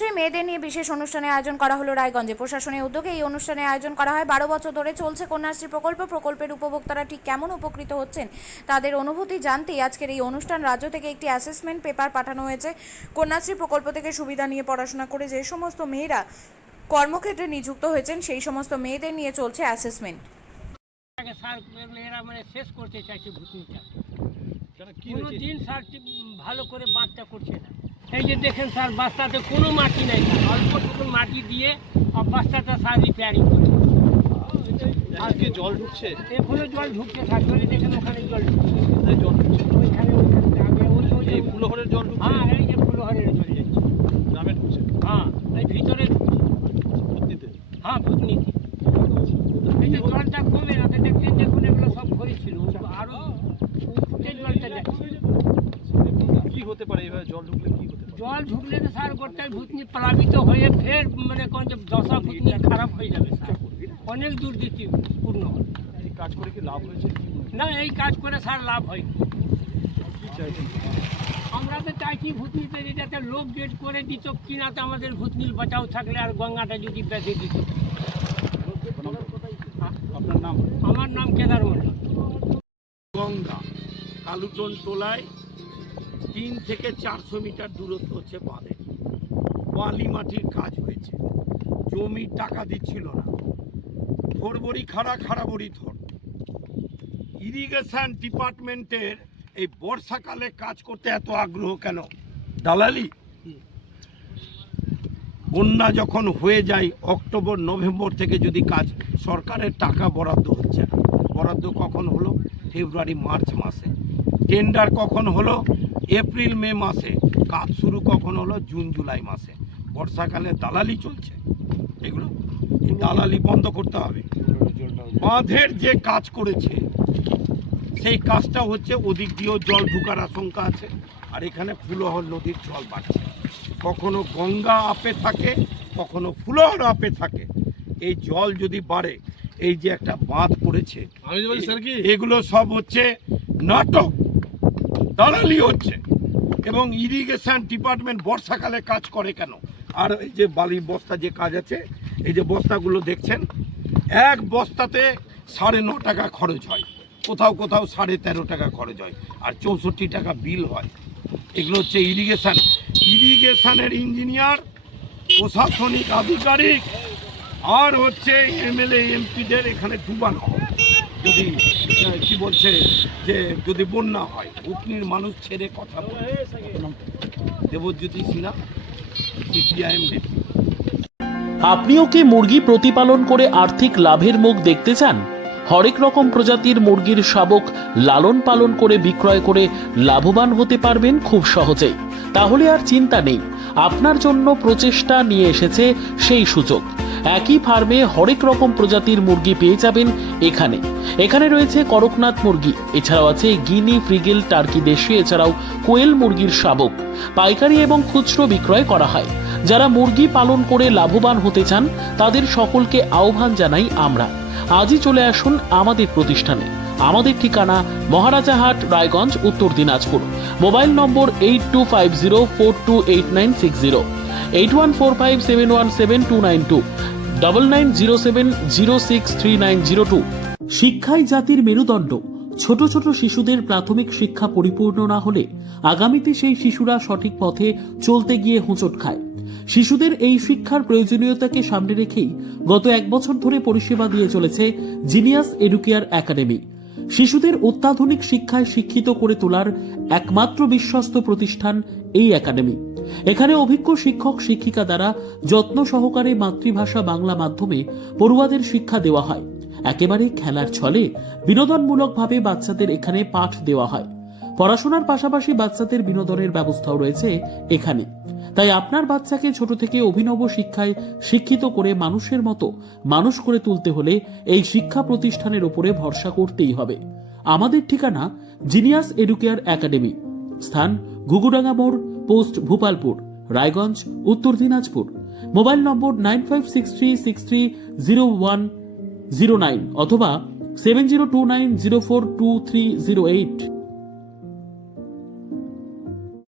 কন্যাশ্রী মেয়েদের নিয়ে বিশেষ অনুষ্ঠানের আয়োজন করা হলো রায়গঞ্জে। প্রশাসনের উদ্যোগে এই অনুষ্ঠানের আয়োজন করা হয়। 12 বছর ধরে চলছে কন্যাশ্রী প্রকল্পের উপভোক্তারা ঠিক কেমন উপকৃত হচ্ছেন তাদের অনুভূতি জানতেই আজকের এই অনুষ্ঠান। রাজ্য থেকে একটি অ্যাসেসমেন্ট পেপার পাঠানো হয়েছে। কন্যাশ্রী প্রকল্প থেকে সুবিধা নিয়ে পড়াশোনা করে যে সমস্ত মেয়েরা কর্মক্ষেত্রে নিযুক্ত হয়েছেন সেই সমস্ত মেয়েদের নিয়ে চলছে অ্যাসেসমেন্ট। এরা মানে শেষ করতে চাইছে ভূতনিটা, কোনোদিন স্যার ভালো করে বাঁধটা করছে না। এই যে দেখেন স্যার, বাস্তাতে কোনো মাটি নাই স্যার, অল্প টুকুন মাটি দিয়ে বাস্তাটা স্যার রিপেয়ারিং করে। আজকে জল ঢুকছে, এখনো জল ঢুকছে স্যার, জলে দেখেন ওখানে জল ঢুকছে, জল ঢুকছে ওইখানে এই ফুলহরের জল ঢুকছে। হ্যাঁ, এই যে ফুলহরের জল যাচ্ছে, গ্রামে ঢুকছে। হ্যাঁ এই ভিতরে ভূতনিতে। হ্যাঁ ভূতনিতে। এই যে জলটা কমে না, দেখছেন দেখুন এগুলো সব ভরি ছিল, আরো জলটা যাচ্ছে। কি হতে পারে এইভাবে জল ঢুকলে? কি হতে পারে? জল ঢুকলে তো স্যার গোটাই ভূতনি প্লাবিত হয়ে ফের মানে কোন যে দশা ভূতনি খারাপ হয়ে যাবে স্যার, অনেক দুর্নীতিপূর্ণ। এই কাজ করে কি লাভ হয়েছে? না, এই কাজ করে স্যার লাভ হয়। কি চাইছেন? আমরা তো চাইছি ভূতনিতে যাতে লোক গেট করে দিত, কিনাতে আমাদের ভূতনির বাঁচাও থাকলে, আর গঙ্গাটা যদি বেঁধে দিত। আপনার নাম? আমার নাম কেদার মন্ডল। গঙ্গা কালুটন টোলায় 3 থেকে 400 মিটার দূরত্ব হচ্ছে বাঁধে। বালি মাটির কাজ হয়েছে, জমির টাকা দিচ্ছিল না, থরবড়ি খাড়া বড়ি থর। ইরিগেশন ডিপার্টমেন্টের এই বর্ষাকালে কাজ করতে এত আগ্রহ কেন? দালালি। বন্যা যখন হয়ে যায় অক্টোবর নভেম্বর থেকে যদি কাজ, সরকারের টাকা বরাদ্দ হচ্ছে না। বরাদ্দ কখন হলো? ফেব্রুয়ারি মার্চ মাসে। টেন্ডার কখন হলো? এপ্রিল মে মাসে। কাজ শুরু কখন হলো? জুন জুলাই মাসে। বর্ষাকালে দালালি চলছে। এগুলো এই দালালি বন্ধ করতে হবে। বাঁধের যে কাজ করেছে সেই কাজটা হচ্ছে, ওদিক দিয়েও জল ঢোকার আশঙ্কা আছে, আর এখানে ফুলহর নদীর জল বাড়ছে। কখনো গঙ্গা আপে থাকে, কখনো ফুলহর আপে থাকে। এই জল যদি বাড়ে, এই যে একটা বাঁধ পড়েছে, এগুলো সব হচ্ছে নাটক, দালালি হচ্ছে। এবং ইরিগেশন ডিপার্টমেন্ট বর্ষাকালে কাজ করে কেন? আর এই যে বালি বস্তা যে কাজ আছে, এই যে বস্তাগুলো দেখছেন, এক বস্তাতে 9.5 টাকা খরচ হয়, কোথাও 13.5 টাকা খরচ হয়, আর 64 টাকা বিল হয়। এগুলো হচ্ছে ইরিগেশনের ইঞ্জিনিয়ার, প্রশাসনিক আধিকারিক, আর হচ্ছে এমএলএ এমপিদের এখানে ডুবানো। যদি কি বলছে যে যদি বন্যা হয়, ভূতনির মানুষ ছেড়ে কথা বলে। দেবজ্যোতি সিনহা, সিপিআইএম। আপনিও কি মুরগি প্রতিপালন করে আর্থিক লাভের মুখ দেখতে চান? হরেক রকম প্রজাতির মুরগির শাবক লালন পালন করে বিক্রয় করে লাভবান হতে পারবেন খুব সহজেই। তাহলে আর চিন্তা নেই, আপনার জন্য প্রচেষ্টা নিয়ে এসেছে সেই সুযোগ। একই ফার্মে হরেক রকম প্রজাতির মুরগি পেয়ে যাবেন এখানে রয়েছে করকনাথ মুরগি, এছাড়াও আছে গিনি, ফ্রিগেল, টার্কি দেশি, এছাড়াও কোয়েল মুরগির শাবক। পাইকারি এবং খুচরো বিক্রয় করা হয়। যারা মুরগি পালন করে লাভবান হতে চান তাদের সকলকে আহ্বান জানাই আমরা। আজই চলে আসুন আমাদের প্রতিষ্ঠানে। আমাদের ঠিকানা মহারাজাহাট, রায়গঞ্জ, উত্তর দিনাজপুর। মোবাইল নম্বর 8250428960, 8145717292, 9907063902। শিক্ষাই জাতির মেরুদণ্ড। ছোট ছোট শিশুদের প্রাথমিক শিক্ষা পরিপূর্ণ না হলে আগামীতে সেই শিশুরা সঠিক পথে চলতে গিয়ে হোঁচট খায়। শিশুদের এই শিক্ষার প্রয়োজনীয়তাকে সামনে রেখেই গত 1 বছর ধরে পরিষেবা দিয়ে চলেছে জিনিয়াস এডুকেয়ার একাডেমি। শিশুদের অত্যাধুনিক শিক্ষায় শিক্ষিত করে তোলার একমাত্র বিশ্বস্ত প্রতিষ্ঠান এই একাডেমি। এখানে অভিজ্ঞ শিক্ষক শিক্ষিকা দ্বারা যত্ন সহকারে মাতৃভাষা বাংলা মাধ্যমে পড়ুয়াদের শিক্ষা দেওয়া হয়। একেবারে খেলার ছলে বিনোদনমূলকভাবে বাচ্চাদের এখানে পাঠ দেওয়া হয়। পড়াশোনার পাশাপাশি বাচ্চাদের বিনোদনের ব্যবস্থাও রয়েছে এখানে। তাই আপনার বাচ্চাকে ছোট থেকে অভিনব শিক্ষায় শিক্ষিত করে মানুষের মতো মানুষ করে তুলতে হলে এই শিক্ষা প্রতিষ্ঠানের উপরে ভরসা করতেই হবে। আমাদের ঠিকানা জিনিয়াস এডুকেয়ার একাডেমি, স্থান ঘুঘুডাঙ্গা মোড়, পোস্ট ভূপালপুর, রায়গঞ্জ, উত্তর দিনাজপুর। মোবাইল নম্বর 9563630109 অথবা 7029042308।